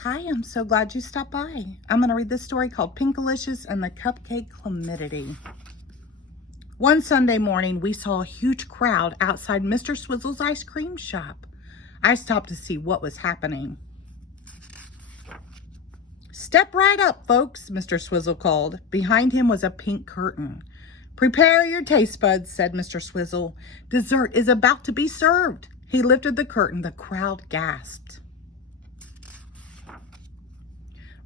Hi, I'm so glad you stopped by. I'm going to read this story called Pinkalicious and the Cupcake Calamity. One Sunday morning, we saw a huge crowd outside Mr. Swizzle's ice cream shop. I stopped to see what was happening. "Step right up, folks," Mr. Swizzle called. Behind him was a pink curtain. "Prepare your taste buds," said Mr. Swizzle. "Dessert is about to be served." He lifted the curtain. The crowd gasped.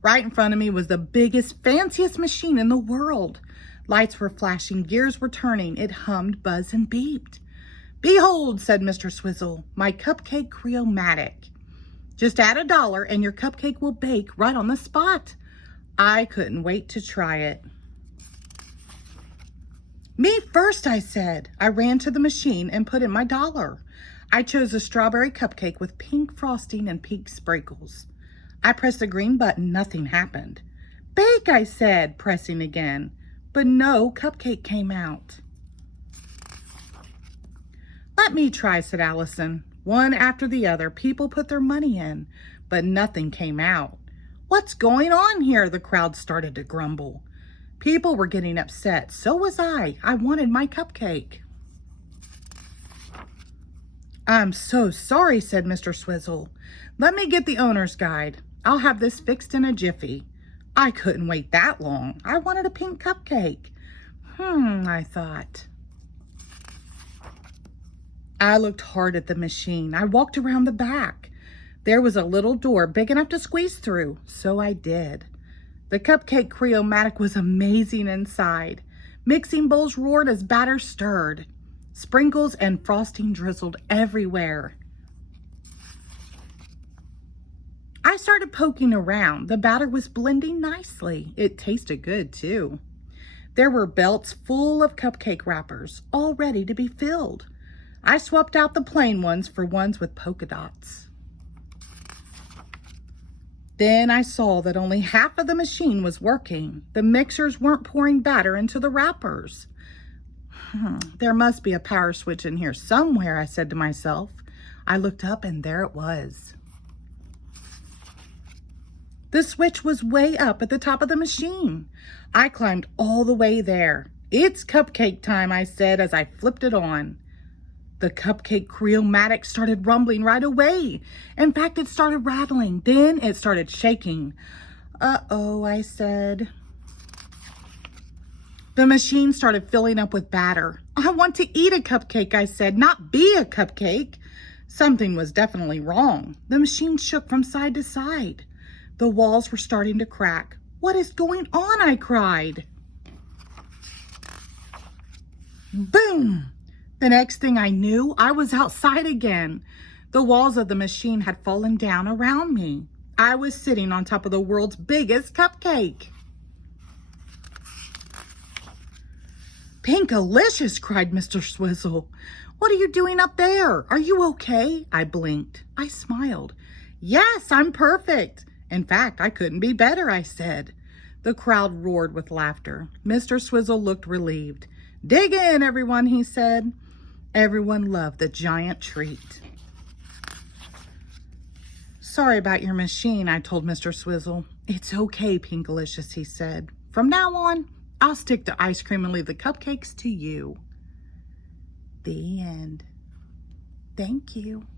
Right in front of me was the biggest, fanciest machine in the world. Lights were flashing, gears were turning. It hummed, buzzed, and beeped. "Behold," said Mr. Swizzle, "my cupcake Creomatic. Just add $1 and your cupcake will bake right on the spot." I couldn't wait to try it. "Me first," I said. I ran to the machine and put in my $1. I chose a strawberry cupcake with pink frosting and pink sprinkles. I pressed the green button. Nothing happened. "Bake," I said, pressing again. But no cupcake came out. "Let me try," said Allison. One after the other, people put their money in, but nothing came out. "What's going on here?" the crowd started to grumble. People were getting upset. So was I. I wanted my cupcake. "I'm so sorry," said Mr. Swizzle. "Let me get the owner's guide. I'll have this fixed in a jiffy." I couldn't wait that long. I wanted a pink cupcake. I thought. I looked hard at the machine. I walked around the back. There was a little door big enough to squeeze through, so I did. The cupcake Creomatic was amazing inside. Mixing bowls roared as batter stirred. Sprinkles and frosting drizzled everywhere. I started poking around. The batter was blending nicely. It tasted good, too. There were belts full of cupcake wrappers, all ready to be filled. I swapped out the plain ones for ones with polka dots. Then I saw that only half of the machine was working. The mixers weren't pouring batter into the wrappers. There must be a power switch in here somewhere, I said to myself. I looked up and there it was. The switch was way up at the top of the machine. I climbed all the way there. "It's cupcake time," I said as I flipped it on. The cupcake Creomatic started rumbling right away. In fact, it started rattling. Then it started shaking. "Uh-oh," I said. The machine started filling up with batter. "I want to eat a cupcake," I said, "not be a cupcake." Something was definitely wrong. The machine shook from side to side. The walls were starting to crack. "What is going on?" I cried. Boom! The next thing I knew, I was outside again. The walls of the machine had fallen down around me. I was sitting on top of the world's biggest cupcake. "Pinkalicious!" cried Mr. Swizzle. "What are you doing up there? Are you okay?" I blinked. I smiled. "Yes, I'm perfect. In fact, I couldn't be better," I said. The crowd roared with laughter. Mr. Swizzle looked relieved. "Dig in, everyone," he said. Everyone loved the giant treat. "Sorry about your machine," I told Mr. Swizzle. "It's okay, Pinkalicious," he said. "From now on, I'll stick to ice cream and leave the cupcakes to you." The end. Thank you.